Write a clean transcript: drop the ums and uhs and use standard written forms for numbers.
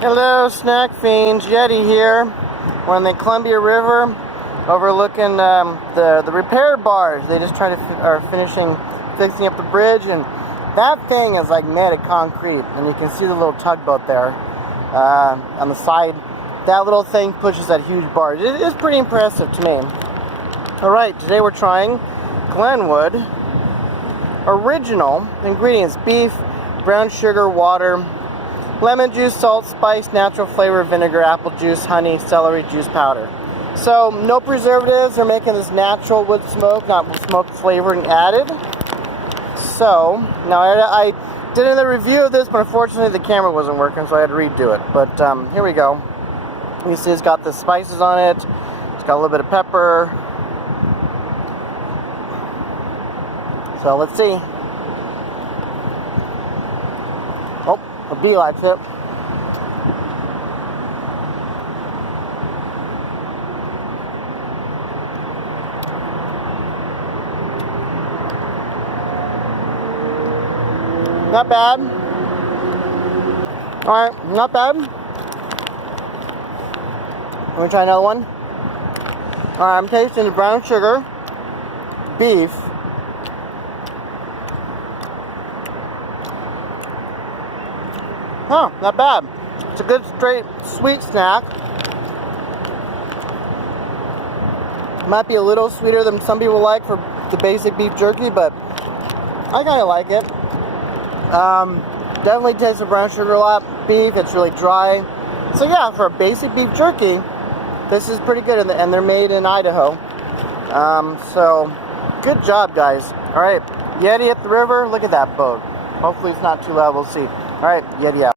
Hello, snack fiends. Yetti here. We're on the Columbia River, overlooking the repair barge. They just are fixing up the bridge, and that thing is like made of concrete. And you can see the little tugboat there on the side. That little thing pushes that huge barge. It is pretty impressive to me. All right, today we're trying Glenwood original ingredients: beef, brown sugar, water, lemon juice, salt, spice, natural flavor, vinegar, apple juice, honey, celery juice powder. So no preservatives. They're making this natural wood smoke, not smoke flavoring added. So now I did another review of this, but unfortunately the camera wasn't working, so I had to redo it. But here we go. You see it's got the spices on it. It's got a little bit of pepper. So let's see. Oh, a bee likes it. Not bad. Alright, not bad. Let me try another one. Alright, I'm tasting the brown sugar, beef, huh, not bad. It's a good straight sweet snack. Might be a little sweeter than some people like for the basic beef jerky, but I kind of like it. Definitely tastes the brown sugar a lot. Beef, it's really dry. So yeah, for a basic beef jerky, this is pretty good, and they're made in Idaho. So good job, guys. All right, Yetti at the river. Look at that boat. Hopefully it's not too loud. We'll see. All right, Yetti out.